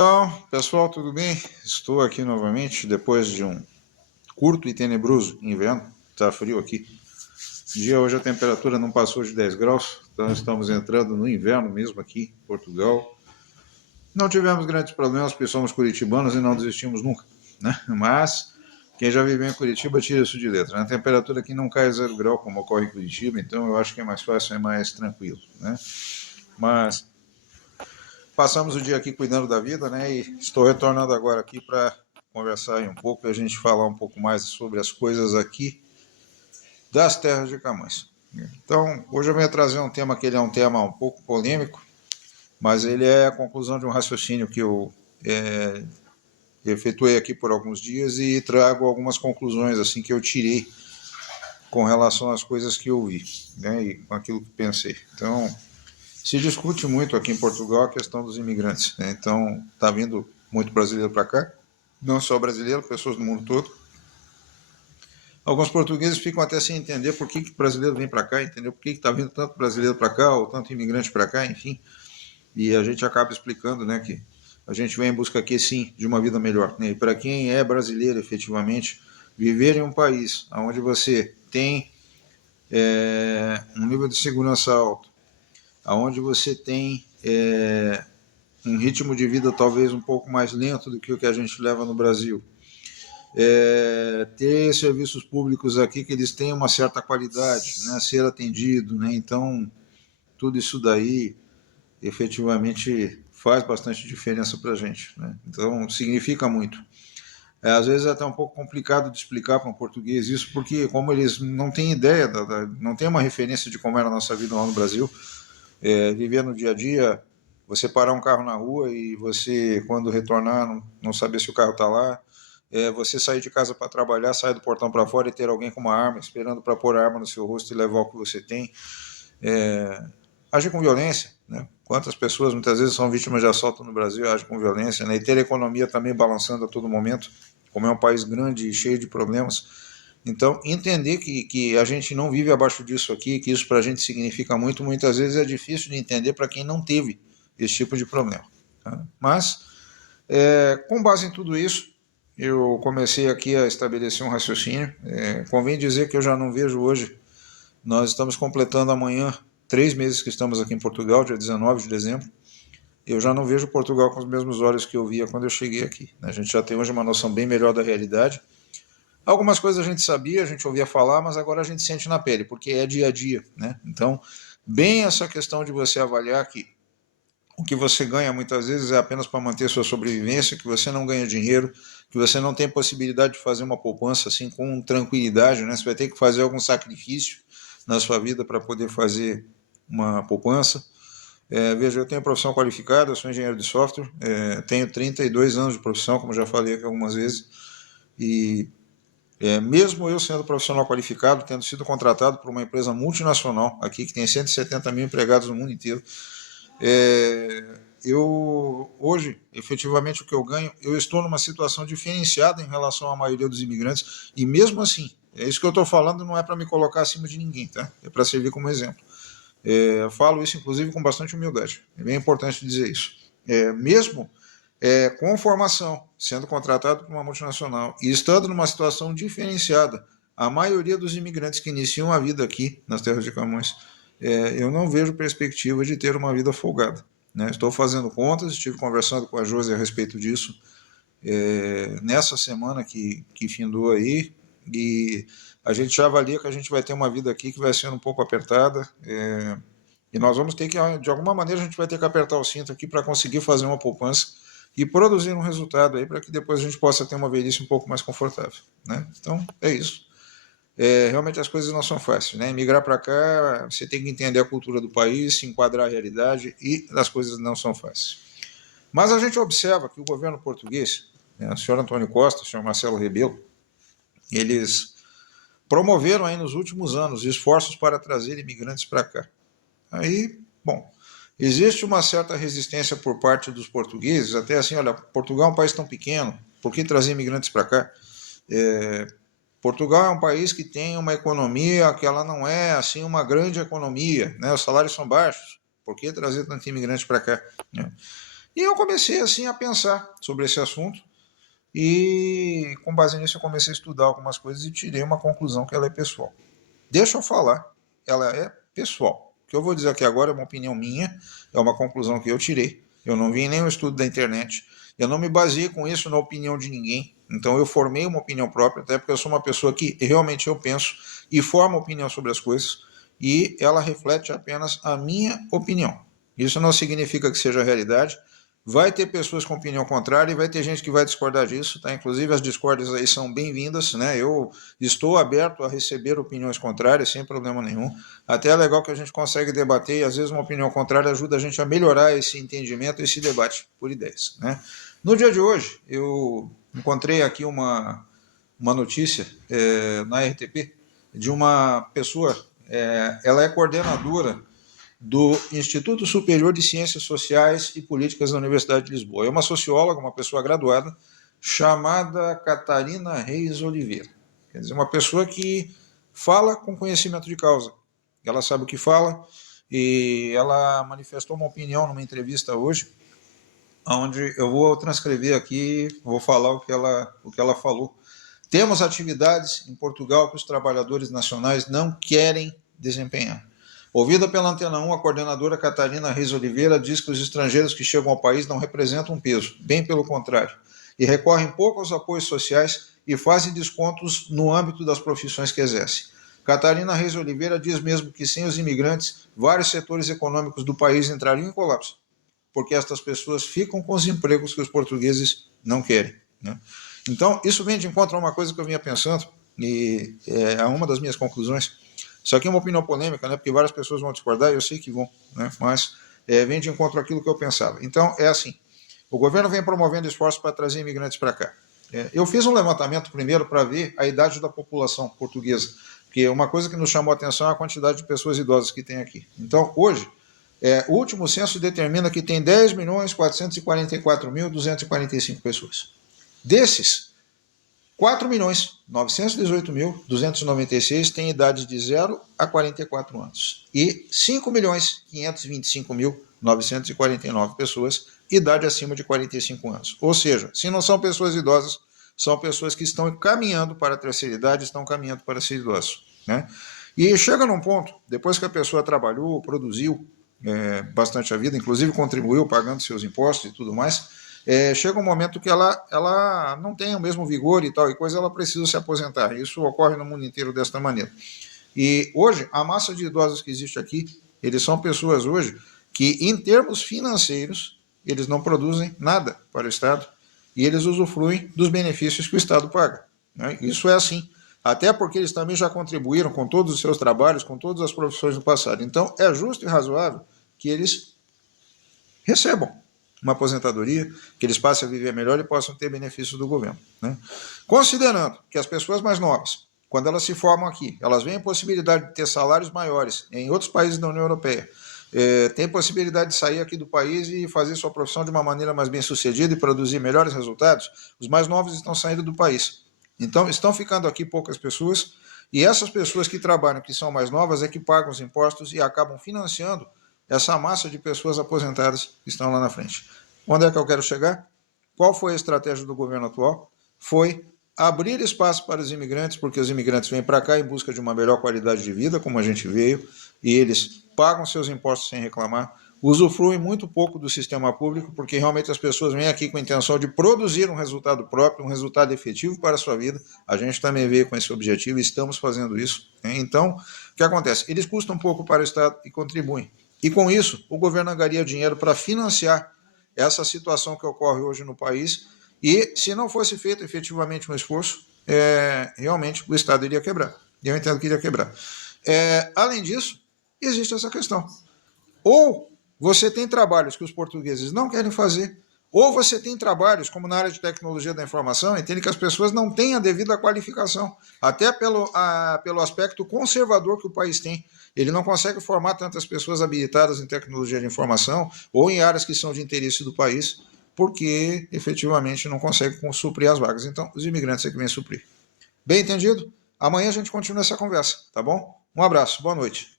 Então, pessoal, tudo bem? Estou aqui novamente depois de um curto e tenebroso inverno. Está frio aqui. Dia hoje a temperatura não passou de 10 graus, então estamos entrando no inverno mesmo aqui em Portugal. Não tivemos grandes problemas porque somos curitibanos e não desistimos nunca, né? Mas quem já viveu em Curitiba tira isso de letra. A temperatura aqui não cai a 0 grau como ocorre em Curitiba, então eu acho que é mais fácil, é mais tranquilo, né? Mas passamos o dia aqui cuidando da vida, né? E estou retornando agora aqui para conversar aí um pouco e a gente falar um pouco mais sobre as coisas aqui das terras de Camões. Então, hoje eu venho trazer um tema que ele é um tema um pouco polêmico, mas ele é a conclusão de um raciocínio que eu efetuei aqui por alguns dias e trago algumas conclusões assim que eu tirei com relação às coisas que eu vi, né? E com aquilo que pensei. Então, se discute muito aqui em Portugal a questão dos imigrantes, né? Então, está vindo muito brasileiro para cá, não só brasileiro, pessoas do mundo todo. Alguns portugueses ficam até sem entender por que brasileiro vem para cá, entendeu? Por que está vindo tanto brasileiro para cá ou tanto imigrante para cá, enfim. E a gente acaba explicando, né, que a gente vem em busca aqui, sim, de uma vida melhor, né? E para quem é brasileiro, efetivamente, viver em um país onde você tem um nível de segurança alto, onde você tem um ritmo de vida talvez um pouco mais lento do que o que a gente leva no Brasil, ter serviços públicos aqui que eles têm uma certa qualidade, né, ser atendido, né, então tudo isso daí efetivamente faz bastante diferença para a gente, né, então significa muito. Às vezes é até um pouco complicado de explicar para um português isso, porque como eles não têm ideia, não têm uma referência de como era a nossa vida lá no Brasil, viver no dia a dia, você parar um carro na rua e você, quando retornar, não saber se o carro está lá, você sair de casa para trabalhar, sair do portão para fora e ter alguém com uma arma, esperando para pôr a arma no seu rosto e levar o que você tem. Agir com violência, né? Quantas pessoas muitas vezes são vítimas de assalto no Brasil e agem com violência, né? E ter a economia também balançando a todo momento, como é um país grande e cheio de problemas. Então, entender que a gente não vive abaixo disso aqui, que isso para a gente significa muito, muitas vezes é difícil de entender para quem não teve esse tipo de problema. Tá? Mas, com base em tudo isso, eu comecei aqui a estabelecer um raciocínio. Convém dizer que eu já não vejo hoje, nós estamos completando amanhã 3 meses que estamos aqui em Portugal, dia 19 de dezembro, eu já não vejo Portugal com os mesmos olhos que eu via quando eu cheguei aqui. A gente já tem hoje uma noção bem melhor da realidade. Algumas coisas a gente sabia, a gente ouvia falar, mas agora a gente sente na pele, porque é dia a dia, né? Então, bem essa questão de você avaliar que o que você ganha muitas vezes é apenas para manter sua sobrevivência, que você não ganha dinheiro, que você não tem possibilidade de fazer uma poupança assim com tranquilidade, né? Você vai ter que fazer algum sacrifício na sua vida para poder fazer uma poupança. Veja, eu tenho profissão qualificada, eu sou engenheiro de software, tenho 32 anos de profissão, como já falei aqui algumas vezes, e mesmo eu sendo profissional qualificado, tendo sido contratado por uma empresa multinacional aqui, que tem 170 mil empregados no mundo inteiro, eu hoje, efetivamente, o que eu ganho, eu estou numa situação diferenciada em relação à maioria dos imigrantes, e mesmo assim, isso que eu estou falando não é para me colocar acima de ninguém, tá? É para servir como exemplo. Eu falo isso, inclusive, com bastante humildade. É bem importante dizer isso. Mesmo com formação, sendo contratado por uma multinacional e estando numa situação diferenciada, a maioria dos imigrantes que iniciam a vida aqui nas terras de Camões, eu não vejo perspectiva de ter uma vida folgada, né? Estou fazendo contas, estive conversando com a Josi a respeito disso nessa semana que findou aí, e a gente já avalia que a gente vai ter uma vida aqui que vai ser um pouco apertada, e nós vamos ter que, de alguma maneira, a gente vai ter que apertar o cinto aqui para conseguir fazer uma poupança e produzir um resultado aí para que depois a gente possa ter uma velhice um pouco mais confortável, né? Então, é isso. Realmente as coisas não são fáceis, né? Migrar para cá, você tem que entender a cultura do país, se enquadrar à realidade, e as coisas não são fáceis. Mas a gente observa que o governo português, né, o senhor Antônio Costa, o senhor Marcelo Rebelo, eles promoveram aí nos últimos anos esforços para trazer imigrantes para cá. Aí, bom, existe uma certa resistência por parte dos portugueses, até assim, olha, Portugal é um país tão pequeno, por que trazer imigrantes para cá? Portugal é um país que tem uma economia que ela não é assim uma grande economia, né? Os salários são baixos, por que trazer tanto imigrante para cá? E eu comecei assim a pensar sobre esse assunto e com base nisso eu comecei a estudar algumas coisas e tirei uma conclusão que ela é pessoal. Deixa eu falar, ela é pessoal. O que eu vou dizer aqui agora é uma opinião minha, é uma conclusão que eu tirei. Eu não vi nenhum estudo da internet, eu não me baseei com isso na opinião de ninguém. Então eu formei uma opinião própria, até porque eu sou uma pessoa que realmente eu penso e formo opinião sobre as coisas e ela reflete apenas a minha opinião. Isso não significa que seja a realidade. Vai ter pessoas com opinião contrária e vai ter gente que vai discordar disso, tá? Inclusive as discórdias aí são bem-vindas, né? Eu estou aberto a receber opiniões contrárias sem problema nenhum. Até é legal que a gente consegue debater e às vezes uma opinião contrária ajuda a gente a melhorar esse entendimento, esse debate por ideias, né? No dia de hoje, eu encontrei aqui uma notícia na RTP de uma pessoa, ela é coordenadora do Instituto Superior de Ciências Sociais e Políticas da Universidade de Lisboa. É uma socióloga, uma pessoa graduada, chamada Catarina Reis Oliveira. Quer dizer, uma pessoa que fala com conhecimento de causa. Ela sabe o que fala e ela manifestou uma opinião numa entrevista hoje, onde eu vou transcrever aqui, vou falar o que ela falou. Temos atividades em Portugal que os trabalhadores nacionais não querem desempenhar. Ouvida pela Antena 1, a coordenadora Catarina Reis Oliveira diz que os estrangeiros que chegam ao país não representam um peso, bem pelo contrário, e recorrem pouco aos apoios sociais e fazem descontos no âmbito das profissões que exercem. Catarina Reis Oliveira diz mesmo que sem os imigrantes, vários setores econômicos do país entrariam em colapso, porque estas pessoas ficam com os empregos que os portugueses não querem, né? Então, isso vem de encontro a uma coisa que eu vinha pensando, e é uma das minhas conclusões. Isso aqui é uma opinião polêmica, né? Porque várias pessoas vão discordar, eu sei que vão, né? Mas vem de encontro àquilo que eu pensava. Então, é assim, o governo vem promovendo esforços para trazer imigrantes para cá. Eu fiz um levantamento primeiro para ver a idade da população portuguesa, porque uma coisa que nos chamou a atenção é a quantidade de pessoas idosas que tem aqui. Então, hoje, o último censo determina que tem 10.444.245 pessoas. Desses, 4.918.296 têm idade de 0 a 44 anos. E 5.525.949 pessoas, idade acima de 45 anos. Ou seja, se não são pessoas idosas, são pessoas que estão caminhando para a terceira idade, estão caminhando para ser idosos, né? E chega num ponto, depois que a pessoa trabalhou, produziu bastante a vida, inclusive contribuiu pagando seus impostos e tudo mais, chega um momento que ela não tem o mesmo vigor e tal e coisa, ela precisa se aposentar. Isso ocorre no mundo inteiro desta maneira. E hoje, a massa de idosos que existe aqui, eles são pessoas hoje que, em termos financeiros, eles não produzem nada para o Estado e eles usufruem dos benefícios que o Estado paga, né? Isso é assim. Até porque eles também já contribuíram com todos os seus trabalhos, com todas as profissões do passado. Então, é justo e razoável que eles recebam uma aposentadoria, que eles passem a viver melhor e possam ter benefícios do governo, né? Considerando que as pessoas mais novas, quando elas se formam aqui, elas veem a possibilidade de ter salários maiores em outros países da União Europeia, tem possibilidade de sair aqui do país e fazer sua profissão de uma maneira mais bem sucedida e produzir melhores resultados, os mais novos estão saindo do país. Então, estão ficando aqui poucas pessoas, e essas pessoas que trabalham, que são mais novas, é que pagam os impostos e acabam financiando essa massa de pessoas aposentadas que estão lá na frente. Onde é que eu quero chegar? Qual foi a estratégia do governo atual? Foi abrir espaço para os imigrantes, porque os imigrantes vêm para cá em busca de uma melhor qualidade de vida, como a gente veio, e eles pagam seus impostos sem reclamar, usufruem muito pouco do sistema público, porque realmente as pessoas vêm aqui com a intenção de produzir um resultado próprio, um resultado efetivo para a sua vida. A gente também veio com esse objetivo e estamos fazendo isso, né? Então, o que acontece? Eles custam um pouco para o Estado e contribuem. E com isso, o governo ganharia dinheiro para financiar essa situação que ocorre hoje no país. E se não fosse feito efetivamente um esforço, realmente o Estado iria quebrar. Eu entendo que iria quebrar. Além disso, existe essa questão. Ou você tem trabalhos que os portugueses não querem fazer, ou você tem trabalhos, como na área de tecnologia da informação, entende que as pessoas não têm a devida qualificação, até pelo aspecto conservador que o país tem. Ele não consegue formar tantas pessoas habilitadas em tecnologia de informação ou em áreas que são de interesse do país, porque efetivamente não consegue suprir as vagas. Então, os imigrantes é que vêm suprir. Bem entendido? Amanhã a gente continua essa conversa, tá bom? Um abraço, boa noite.